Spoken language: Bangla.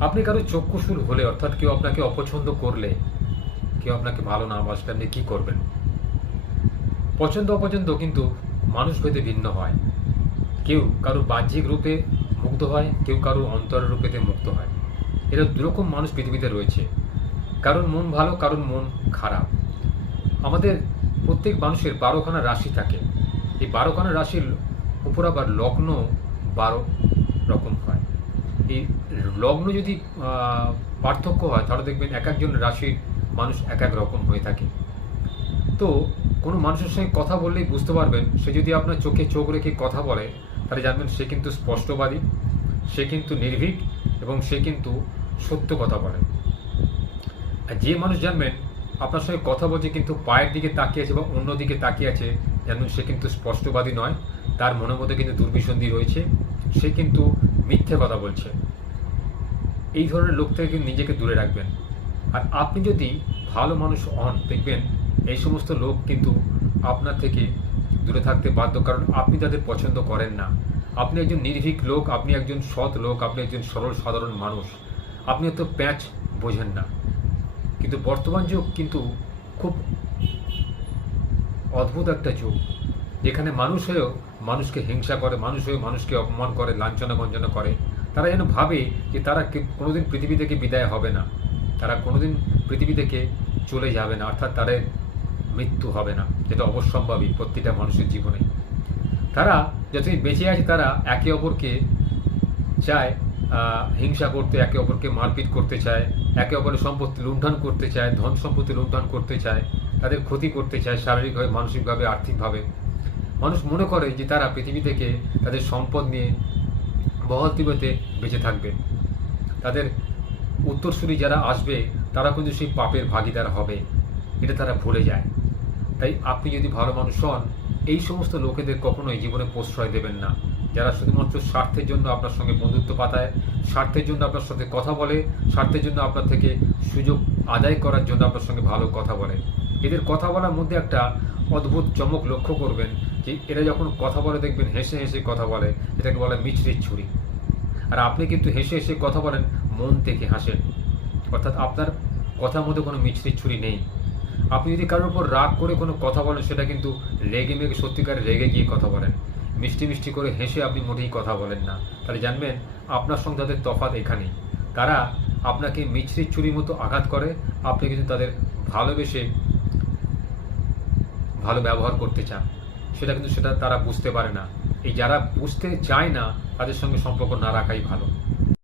আপনি কারও চক্ষুশুল হলে, অর্থাৎ কেউ আপনাকে অপছন্দ করলে, কেউ আপনাকে ভালো না বাসলে আপনি কী করবেন? পছন্দ অপছন্দ কিন্তু মানুষ ভেদে ভিন্ন হয়। কেউ কারও বাহ্যিক রূপে মুগ্ধ হয়, কেউ কারও অন্তরের রূপেতে মুগ্ধ হয়। এরা দুরকম মানুষ পৃথিবীতে রয়েছে। কারণ মন ভালো কারণ মন খারাপ। আমাদের প্রত্যেক মানুষের বারোখানা রাশি থাকে। এই বারোখানা রাশির উপর আবার লগ্ন বারো রকম হয়। এই লগ্ন যদি পার্থক্য হয়, তাহলে দেখবেন এক একজন রাশির মানুষ এক এক রকম হয়ে থাকে। তো কোনো মানুষের সঙ্গে কথা বললেই বুঝতে পারবেন, সে যদি আপনার চোখে চোখ রেখে কথা বলে, তাহলে জানবেন সে কিন্তু স্পষ্টবাদী, সে কিন্তু নির্ভীক এবং সে কিন্তু সত্য কথা বলে। আর যে মানুষ জানবেন, আপনার সঙ্গে কথা বলছে কিন্তু পায়ের দিকে তাকিয়ে আছে বা অন্য দিকে তাকিয়ে আছে, জানবেন সে কিন্তু স্পষ্টবাদী নয়। তার মনের মধ্যে কিন্তু দুর্বিসন্ধি রয়েছে। সে কিন্তু মিথ্যে কথা বলছে। এই ধরনের লোক থেকে নিজেকে দূরে রাখবেন। আর আপনি যদি ভালো মানুষ হন, দেখবেন এই সমস্ত লোক কিন্তু আপনার থেকে দূরে থাকতে বাধ্য। কারণ আপনি তাদের পছন্দ করেন না। আপনি একজন নির্ভীক লোক, আপনি একজন সৎ লোক, আপনি একজন সরল সাধারণ মানুষ। আপনি তো প্যাচ বোঝেন না। কিন্তু বর্তমান যুগ কিন্তু খুব অদ্ভুত একটা যুগ। যেখানে মানুষ হয়েও মানুষকে হিংসা করে, মানুষ হয়েও মানুষকে অপমান করে, লাঞ্ছনা গঞ্জনা করে, তারা যেন ভাবে যে তারা কোনোদিন পৃথিবী থেকে বিদায় হবে না। তারা কোনোদিন পৃথিবী থেকে চলে যাবে না, অর্থাৎ তাদের মৃত্যু হবে না, যেটা অবশ্যম্ভাবী প্রতিটা মানুষের জীবনে। তারা যতদিন বেঁচে আছে, তারা একে অপরকে চায় হিংসা করতে, একে অপরকে মারপিট করতে চায়, একে অপরের সম্পত্তি লুণ্ঠন করতে চায়, ধন সম্পত্তি লুণ্ঠন করতে চায়, তাদের ক্ষতি করতে চায়, শারীরিকভাবে, মানসিকভাবে, আর্থিকভাবে। মানুষ মনে করে যে তারা পৃথিবী থেকে তাদের সম্পদ নিয়ে বহল তিবতে বেঁচে থাকবে। তাদের উত্তরসূরি যারা আসবে, তারা কিন্তু সেই পাপের ভাগিদার হবে। এটা তারা ভুলে যায়। তাই আপনি যদি ভালো মানুষ হন, এই সমস্ত লোকেদের কখনোই জীবনে প্রশ্রয় দেবেন না। যারা শুধুমাত্র স্বার্থের জন্য আপনার সঙ্গে বন্ধুত্ব পাতায়, স্বার্থের জন্য আপনার সাথে কথা বলে, স্বার্থের জন্য আপনার থেকে সুযোগ আদায় করার জন্য আপনার সঙ্গে ভালো কথা বলে। এদের কথা বলার মধ্যে একটা অদ্ভুত চমক লক্ষ্য করবেন যে এরা যখন কথা বলে দেখবেন হেসে হেসে কথা বলে, এটাকে বলে মিছরির ছুরি। আর আপনি কিন্তু হেসে হেসে কথা বলেন, মন থেকে হাসেন। অর্থাৎ আপনার কথার মধ্যে কোনো মিছরির ছুরি নেই। আপনি যদি কারোর উপর রাগ করে কোনো কথা বলেন, সেটা কিন্তু রেগে মেগে সত্যিকারে রেগে গিয়ে কথা বলেন। মিষ্টি মিষ্টি করে হেসে আপনি মোটেই কথা বলেন না। তাহলে জানবেন, আপনার সঙ্গে তাদের তফাৎ এখানেই তারা আপনাকে মিছরির ছুরির মতো আঘাত করে, আপনি কিন্তু তাদের ভালোবেসে ভালো ব্যবহার করতে চান। সেটা কিন্তু সেটা তারা বুঝতে পারে না। এই যারা বুঝতে চায় না, তাদের সঙ্গে সম্পর্ক না রাখাই ভালো।